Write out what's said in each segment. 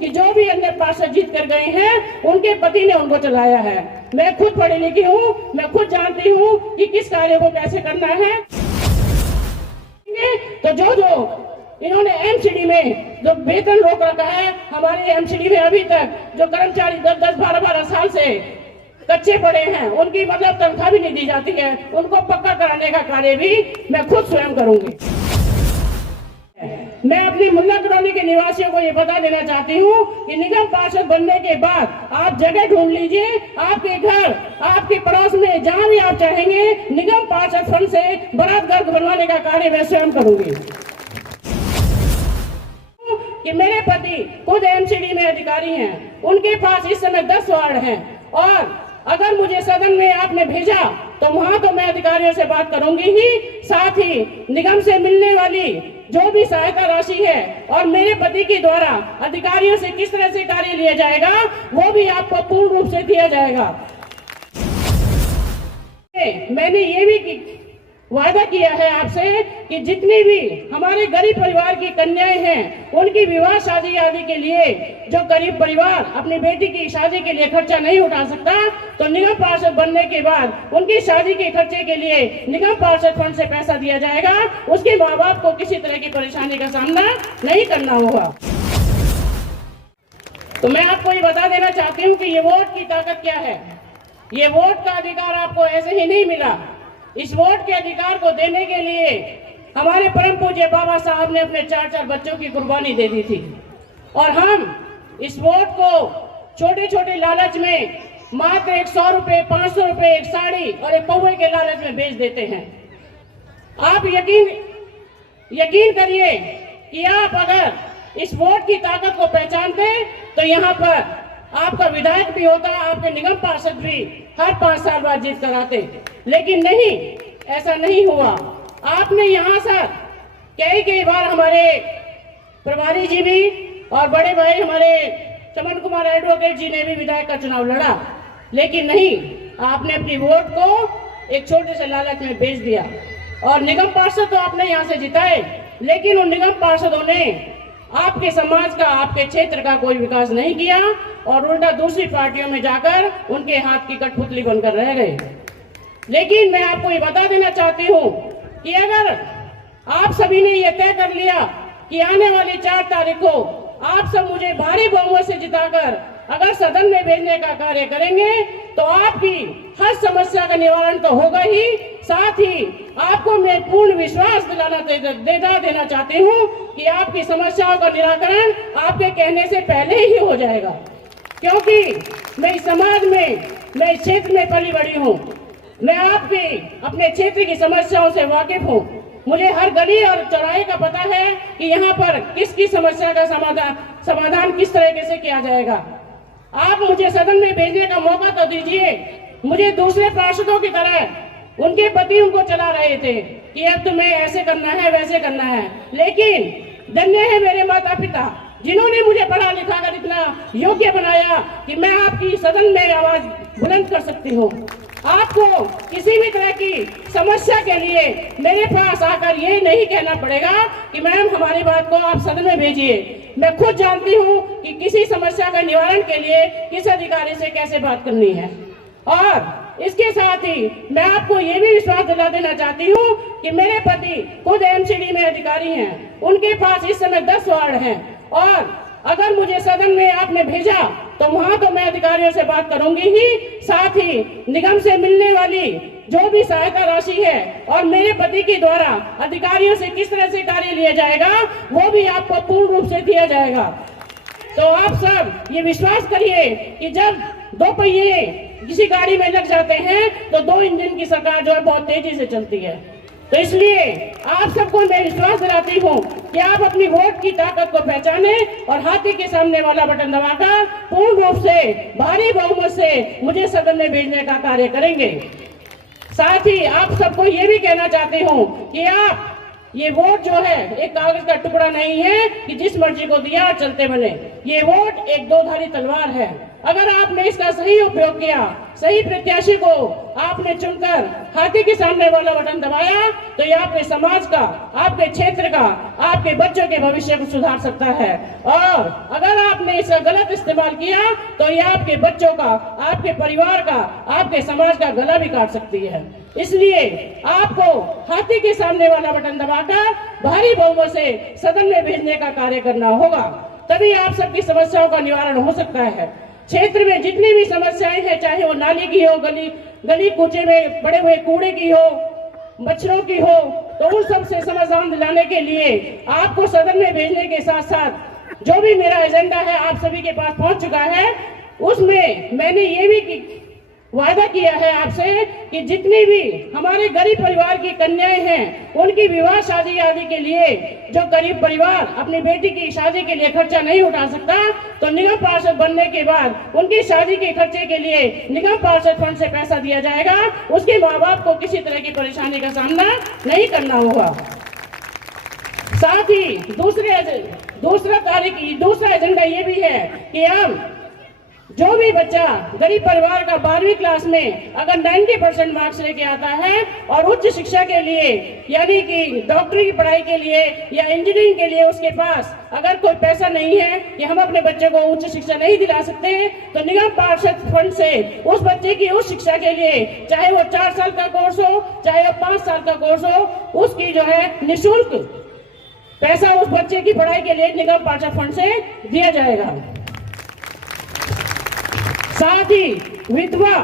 कि जो भी अन्य पार्षद जीत कर गए हैं उनके पति ने उनको चलाया है। मैं खुद पढ़ी लिखी हूँ, मैं खुद जानती हूँ कि किस कार्य को कैसे करना है। तो जो इन्होंने एमसीडी में जो वेतन रोक रखा है, हमारे एमसीडी में अभी तक जो कर्मचारी 10-10, 12-12 साल से कच्चे पड़े हैं, उनकी मतलब तनख्वाह भी नहीं दी जाती है। उनको पक्का कराने का कार्य भी मैं खुद स्वयं करूंगी। मैं अपनी मुल्ला कॉलोनी के निवासियों को ये बता देना चाहती हूँ कि निगम पार्षद बनने के बाद आप जगह ढूंढ लीजिए, आपके घर, आपके पड़ोस में जहाँ भी आप चाहेंगे, निगम पार्षद फंड से बरात घर बनवाने का कार्य मैं स्वयं करूंगी। कि मेरे पति खुद एमसीडी में अधिकारी हैं, उनके पास इस समय 10 वार्ड हैं, और अगर मुझे सदन में आपने भेजा तो वहां तो मैं अधिकारियों से बात करूंगी ही, साथ ही निगम से मिलने वाली जो भी सहायता राशि है और मेरे पति के द्वारा अधिकारियों से किस तरह से कार्य लिया जाएगा वो भी आपको पूर्ण रूप से दिया जाएगा। मैंने ये भी वादा किया है आपसे कि जितनी भी हमारे गरीब परिवार की कन्याएं हैं, उनकी विवाह शादी आदि के लिए जो गरीब परिवार अपनी बेटी की शादी के लिए खर्चा नहीं उठा सकता, तो निगम पार्षद बनने के बाद उनकी शादी के खर्चे के लिए निगम पार्षद फंड से पैसा दिया जाएगा। उसके माँ बाप को किसी तरह की परेशानी का सामना नहीं करना होगा। तो मैं आपको ये बता देना चाहती हूँ कि ये वोट की ताकत क्या है। ये वोट का अधिकार आपको ऐसे ही नहीं मिला। इस वोट के अधिकार को देने के लिए हमारे परम पूज्य बाबा साहब ने अपने 4-4 बच्चों की कुर्बानी दे दी थी, और हम इस वोट को छोटे छोटे लालच में मात्र 100 रुपए, 500 रुपए, एक साड़ी और एक पौवे के लालच में बेच देते हैं। आप यकीन करिए कि आप अगर इस वोट की ताकत को पहचानते तो यहाँ पर आपका विधायक भी होता, आपके निगम पार्षद भी हर 5 साल बाद जीत कर आते, लेकिन नहीं, ऐसा नहीं हुआ। आपने यहाँ सर कई बार हमारे प्रभारी जी भी और बड़े भाई हमारे चमन कुमार एडवोकेट जी ने भी विधायक का चुनाव लड़ा, लेकिन नहीं, आपने अपनी वोट को एक छोटे से लालच में बेच दिया। और निगम पार्षद तो आपने यहाँ से जिताए, लेकिन उन निगम पार्षदों ने आपके समाज का, आपके क्षेत्र का कोई विकास नहीं किया और उल्टा दूसरी पार्टियों में जाकर उनके हाथ की कठपुतली बनकर रह गए। लेकिन मैं आपको ये बता देना चाहती हूँ कि अगर आप सभी ने ये तय कर लिया कि आने वाली 4 तारीख को आप सब मुझे भारी बहुमत से जिताकर अगर सदन में भेजने का कार्य करेंगे, तो आपकी हर समस्या का निवारण तो होगा ही, साथ ही आपको मैं पूर्ण विश्वास देना चाहती हूँ कि आपकी समस्याओं का निराकरण आपके कहने से पहले ही हो जाएगा। क्योंकि मैं इस समाज में, मैं इस क्षेत्र में पली बड़ी हूँ, मैं आपकी अपने क्षेत्र की समस्याओं से वाकिफ हूँ। मुझे हर गली और चौराहे का पता है कि यहाँ पर किसकी समस्या का समाधान किस तरीके से किया जाएगा। आप मुझे सदन में भेजने का मौका तो दीजिए। मुझे दूसरे पार्षदों की तरह उनके पति उनको चला रहे थे कि अब तुम्हें ऐसे करना है, वैसे करना है, लेकिन धन्य है मेरे माता पिता जिन्होंने मुझे पढ़ा लिखा कर इतना योग्य बनाया कि मैं आपकी सदन में आवाज बुलंद कर सकती हूँ। आपको किसी भी तरह की समस्या के लिए मेरे पास आकर ये नहीं कहना पड़ेगा कि मैम हमारी बात को आप सदन में भेजिए। मैं खुद जानती हूँ कि किसी समस्या का निवारण के लिए किस अधिकारी से कैसे बात करनी है। और इसके साथ ही मैं आपको ये भी विश्वास दिला देना चाहती हूँ कि मेरे पति खुद एमसीडी में अधिकारी हैं, उनके पास इस समय 10 वार्ड हैं, और अगर मुझे सदन में आपने भेजा तो वहां तो मैं अधिकारियों से बात करूंगी ही, साथ ही निगम से मिलने वाली जो भी सहायता राशि है और मेरे पति के द्वारा अधिकारियों से किस तरह से कार्य लिया जाएगा वो भी आपको पूर्ण रूप से दिया जाएगा। तो आप सब ये विश्वास करिए कि जब 2 पहिए किसी गाड़ी में लग जाते हैं तो 2 इंजन की सरकार जो है बहुत तेजी से चलती है। तो इसलिए आप सबको मैं विश्वास दिलाती हूँ कि आप अपनी वोट की ताकत को पहचाने और हाथी के सामने वाला बटन दबाकर पूर्ण रूप से भारी बहुमत से मुझे सदन में भेजने का कार्य करेंगे। साथ ही आप सबको ये भी कहना चाहती हूँ कि आप ये वोट जो है एक कागज का टुकड़ा नहीं है कि जिस मर्जी को दिया चलते बने। ये वोट एक दो धारी तलवार है। अगर आपने इसका सही उपयोग किया, सही प्रत्याशी को आपने चुनकर हाथी के सामने वाला बटन दबाया, तो ये आपके समाज का, आपके क्षेत्र का, आपके बच्चों के भविष्य को सुधार सकता है। और अगर आपने इसका गलत इस्तेमाल किया तो ये आपके बच्चों का, आपके परिवार का, आपके समाज का गला भी काट सकती है। इसलिए आपको हाथी के सामने वाला बटन दबाकर भारी बहुमत से सदन में भेजने का कार्य करना होगा, तभी आप सबकी समस्याओं का निवारण हो सकता है। क्षेत्र में जितनी भी समस्याएं हैं, चाहे वो नाली की हो, गली कूचे में पड़े हुए कूड़े की हो, मच्छरों की हो, तो उन सब से समाधान दिलाने के लिए आपको सदन में भेजने के साथ साथ जो भी मेरा एजेंडा है आप सभी के पास पहुंच चुका है। उसमें मैंने ये भी वादा किया है आपसे कि जितनी भी हमारे गरीब परिवार की कन्याएं हैं, उनकी विवाह शादी आदि के लिए, जो गरीब परिवार अपनी बेटी की शादी के लिए खर्चा नहीं उठा सकता, तो निगम पार्षद बनने के बाद उनकी शादी के खर्चे के लिए निगम पार्षद फंड से पैसा दिया जाएगा। उसके माँ बाप को किसी तरह की परेशानी का सामना नहीं करना होगा। साथ ही दूसरा एजेंडा ये भी है कि हम जो भी बच्चा गरीब परिवार का 12वीं क्लास में अगर 90% मार्क्स लेके आता है और उच्च शिक्षा के लिए, यानी कि डॉक्टरी की पढ़ाई के लिए या इंजीनियरिंग के लिए उसके पास अगर कोई पैसा नहीं है कि हम अपने बच्चे को उच्च शिक्षा नहीं दिला सकते, तो निगम पार्षद फंड से उस बच्चे की उच्च शिक्षा के लिए, चाहे वो 4 साल का कोर्स हो, चाहे वो 5 साल का कोर्स हो, उसकी जो है निःशुल्क पैसा उस बच्चे की पढ़ाई के लिए निगम पार्षद फंड से दिया जाएगा। साथ ही विधवा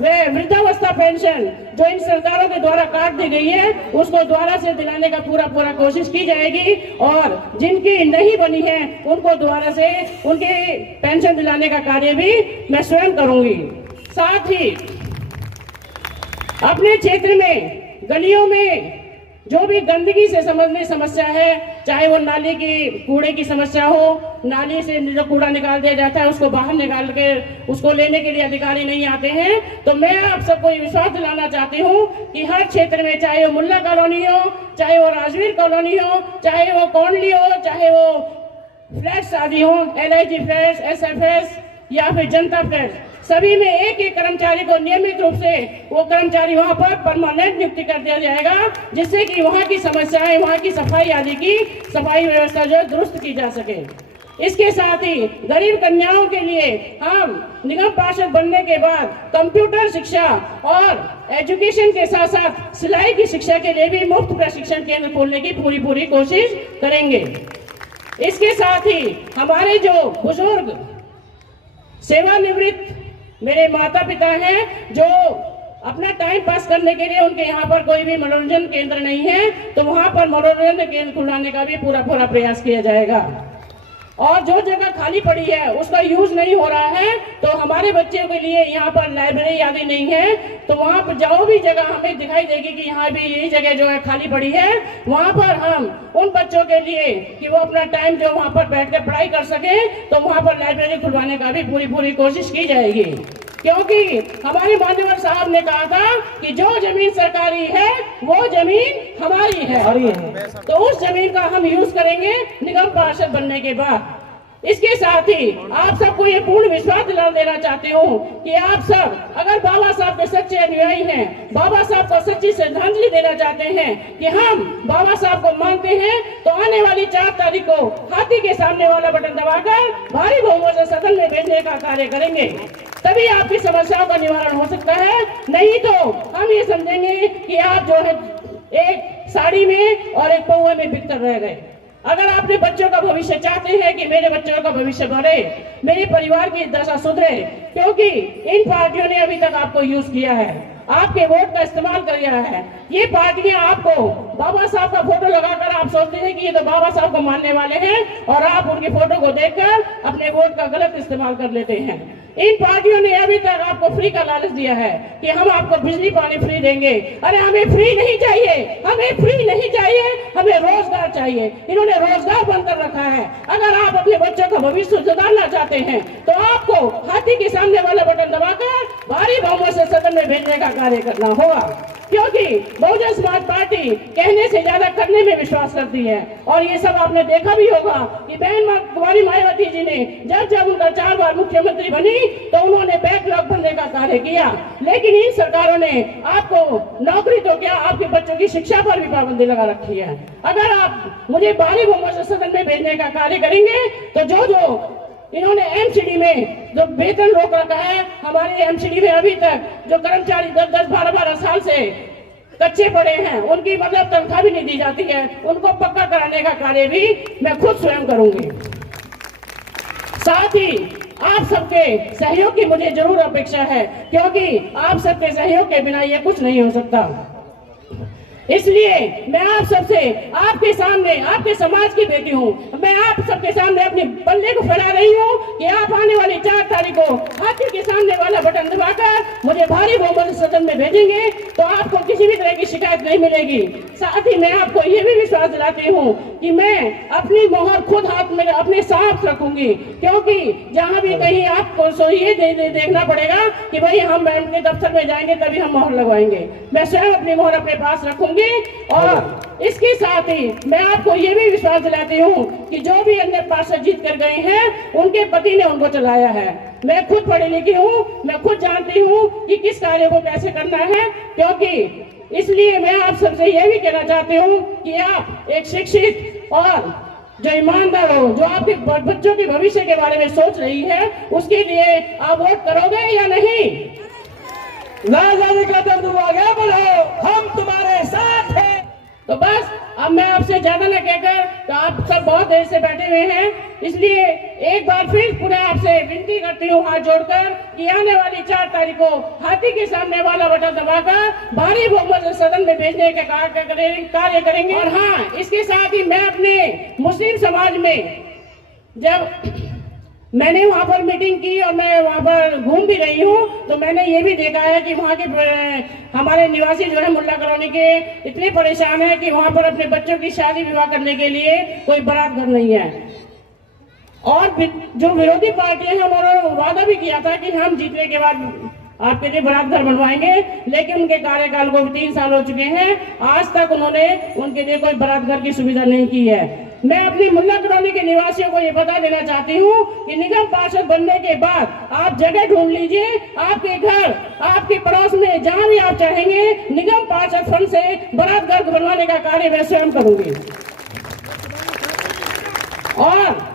व वृद्धावस्था पेंशन जो इन सरकारों के द्वारा काट दी गई है, उसको दोबारा से दिलाने का पूरा कोशिश की जाएगी, और जिनकी नहीं बनी है उनको दोबारा से उनके पेंशन दिलाने का कार्य भी मैं स्वयं करूंगी। साथ ही अपने क्षेत्र में गलियों में जो भी गंदगी से संबंधित समस्या है, चाहे वो नाली की कूड़े की समस्या हो, नाली से जो कूड़ा निकाल दिया जाता है उसको बाहर निकाल के उसको लेने के लिए अधिकारी नहीं आते हैं, तो मैं आप सबको ये विश्वास दिलाना चाहती हूँ कि हर क्षेत्र में, चाहे वो मुल्ला कॉलोनी हो, चाहे वो राजवीर कॉलोनी हो, चाहे वो कौंडली हो, चाहे वो फ्लैट्स आदि हो, LIG फ्लैट्स, SFS या फिर जनता फ्लैट्स, सभी में एक एक कर्मचारी को नियमित रूप से वो कर्मचारी वहां पर परमानेंट नियुक्ति कर दिया जाएगा, जिससे कि वहां की समस्याएं, वहां की सफाई आदि की सफाई व्यवस्था जो है दुरुस्त की जा सके। इसके साथ ही गरीब कन्याओं के लिए हम निगम पार्षद बनने के बाद कंप्यूटर शिक्षा और एजुकेशन के साथ साथ सिलाई की शिक्षा के लिए भी मुफ्त प्रशिक्षण केंद्र खोलने की पूरी कोशिश करेंगे। इसके साथ ही हमारे जो बुजुर्ग सेवानिवृत्त मेरे माता पिता हैं, जो अपना टाइम पास करने के लिए उनके यहाँ पर कोई भी मनोरंजन केंद्र नहीं है, तो वहाँ पर मनोरंजन केंद्र खुलाने का भी पूरा प्रयास किया जाएगा। और जो जगह खाली पड़ी है उसका यूज नहीं हो रहा है, तो हमारे बच्चों के लिए यहाँ पर लाइब्रेरी आदि नहीं है, तो वहाँ पर जो भी जगह हमें दिखाई देगी कि यहाँ भी यही जगह जो है खाली पड़ी है, वहाँ पर हम उन बच्चों के लिए कि वो अपना टाइम जो वहाँ पर बैठ कर पढ़ाई कर सके, तो वहाँ पर लाइब्रेरी खुलवाने का भी पूरी कोशिश की जाएगी। क्योंकि हमारे मान्यवर साहब ने कहा था कि जो जमीन सरकारी है वो जमीन हमारी है, तो उस जमीन का हम यूज करेंगे निगम पार्षद बनने के बाद। इसके साथ ही आप सबको ये पूर्ण विश्वास दिला देना चाहते हूँ कि आप सब अगर बाबा साहब के सच्चे अनुयायी हैं, बाबा साहब को सच्ची श्रद्धांजलि देना चाहते हैं कि हम बाबा साहब को मानते हैं, तो आने वाली 4 तारीख को हाथी के सामने वाला बटन दबाकर भारी बहुमत से सदन में भेजने का कार्य करेंगे, तभी आपकी समस्याओं का निवारण हो सकता है। नहीं तो हम ये समझेंगे कि आप जो है एक साड़ी में और एक पौवे में बिखर रह गए। अगर आपने बच्चों का भविष्य चाहते हैं कि मेरे बच्चों का भविष्य बढ़े, मेरे परिवार की दशा सुधरे, क्योंकि इन पार्टियों ने अभी तक आपको यूज किया है, आपके वोट का इस्तेमाल किया है। ये पार्टियां आपको बाबा साहब का फोटो लगाकर आप सोचते हैं कि ये तो बाबा साहब को मानने वाले हैं, और आप उनके फोटो को देखकर अपने वोट का गलत इस्तेमाल कर लेते हैं। इन पार्टियों ने अभी तक आपको फ्री का लालच दिया है कि हम आपको बिजली पानी फ्री देंगे। अरे हमें फ्री नहीं चाहिए, हमें फ्री नहीं चाहिए, हमें रोजगार चाहिए। इन्होंने रोजगार बंद कर रखा है। अगर आप अपने बच्चों का भविष्य सुधारना चाहते हैं तो आपको हाथी के सामने वाला बटन दबाकर भारी बहुमत से सदन में भेजने का कार्य करना होगा। क्योंकि बहुजन समाज पार्टी कहने से ज्यादा करने में विश्वास करती है। और ये सब आपने देखा भी होगा कि बहन कुमारी मायावती जी ने जब उनका 4 बार मुख्यमंत्री बनी तो उन्होंने बैकलॉग भरने का कार्य किया, लेकिन इन सरकारों ने आपको नौकरी तो क्या, आपके बच्चों की शिक्षा पर भी पाबंदी लगा रखी है। अगर आप मुझे भारी बहुमत से सदन में भेजने का कार्य करेंगे तो जो इन्होंने एमसीडी में जो वेतन रोक रखा है, हमारे एमसीडी में अभी तक जो कर्मचारी 10-10, 12-12 साल से कच्चे पड़े हैं, उनकी मतलब तनख्वाह भी नहीं दी जाती है, उनको पक्का कराने का कार्य भी मैं खुद स्वयं करूंगी। साथ ही आप सबके सहयोग की मुझे जरूर अपेक्षा है, क्योंकि आप सबके सहयोग के बिना ये कुछ नहीं हो सकता। इसलिए मैं आप सबसे, आपके सामने, आपके समाज की बेटी हूँ, मैं आप सबके सामने अपने पल्ले को फैला रही हूँ कि आप आने वाली 4 तारीख को हाथी के सामने वाला बटन दबाकर मुझे भारी बहुमत सदन में भेजेंगे तो आपको किसी भी तरह की शिकायत नहीं मिलेगी। साथ ही मैं आपको ये भी विश्वास दिलाती हूँ कि मैं अपनी मोहर खुद हाथ में अपने साथ रखूंगी, क्योंकि जहाँ भी कहीं आपको ये देखना पड़ेगा कि भाई हम बैंक के दफ्तर में जाएंगे तभी हम मोहर लगवाएंगे, मैं स्वयं अपनी मोहर अपने पास रखूंगी। और इसके साथ ही मैं आपको ये भी विश्वास दिलाती हूँ कि जो भी अन्य पार्षद जीत कर गए हैं उनके पति ने उनको चलाया है। मैं खुद पढ़ी लिखी हूँ, मैं खुद जानती हूँ कि किस कार्य को कैसे करना है, क्योंकि इसलिए मैं आप सबसे ये भी कहना चाहती हूँ कि आप एक शिक्षित और जो ईमानदार हो, जो आपके बच्चों के भविष्य के बारे में सोच रही है, उसके लिए आप वोट करोगे या नहीं? आजादी का दम तुम आगे बढ़ो, हम तुम्हारे साथ हैं। तो बस अब मैं आपसे ज्यादा न कहकर, तो आप सब बहुत देर से बैठे हुए हैं, इसलिए एक बार फिर पुनः आपसे विनती करती हूँ हाथ जोड़कर कि आने वाली 4 तारीख को हाथी के सामने वाला बटन दबाकर भारी बहुमत से सदन में भेजने का कार्य करेंगे। और हाँ, इसके साथ ही मैं अपने मुस्लिम समाज में जब मैंने वहाँ पर मीटिंग की और मैं वहाँ पर घूम भी रही हूँ, तो मैंने ये भी देखा है कि वहाँ के हमारे निवासी जो है मुल्ला कॉलोनी के इतने परेशान हैं कि वहाँ पर अपने बच्चों की शादी विवाह करने के लिए कोई बारात घर नहीं है। और जो विरोधी पार्टियां हैं उन्होंने वादा भी किया था कि हम जीतने के बाद आपके लिए बारात घर बनवाएंगे, लेकिन उनके कार्यकाल को 3 साल हो चुके हैं, आज तक उन्होंने उनके लिए कोई बारात घर की सुविधा नहीं की है। मैं अपनी मुल्ला कॉलोनी के निवासियों को ये बता देना चाहती हूँ कि निगम पार्षद बनने के बाद आप जगह ढूंढ लीजिए, आपके घर, आपके पड़ोस में जहाँ भी आप चाहेंगे, निगम पार्षद फंड से बारात घर बनवाने का कार्य मैं स्वयं करूंगी। और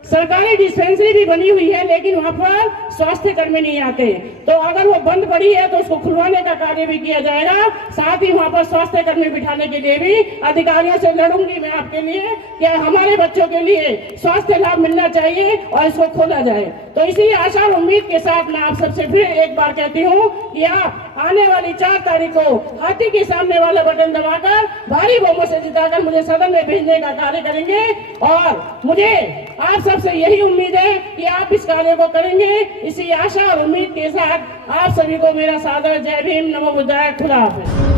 सरकारी डिस्पेंसरी भी बनी हुई है, लेकिन वहाँ पर स्वास्थ्य कर्मी नहीं आते, तो अगर वो बंद पड़ी है तो उसको खुलवाने का कार्य भी किया जाएगा। साथ ही वहाँ पर स्वास्थ्य कर्मी बिठाने के लिए भी अधिकारियों से लड़ूंगी मैं आपके लिए, क्या हमारे बच्चों के लिए स्वास्थ्य लाभ मिलना चाहिए और इसको खोला जाए। तो इसी आशा और उम्मीद के साथ मैं आप सबसे फिर एक बार कहती हूँ कि आप आने वाली 4 तारीख को हाथी के सामने वाला बटन दबाकर भारी बहुमत से जिताकर मुझे सदन में भेजने का कार्य करेंगे। और मुझे आप सबसे यही उम्मीद है कि आप इस कार्य को करेंगे। इसी आशा और उम्मीद के साथ आप सभी को मेरा सादर जय भीम, नमो बुद्धाय, खुदा हाफिज।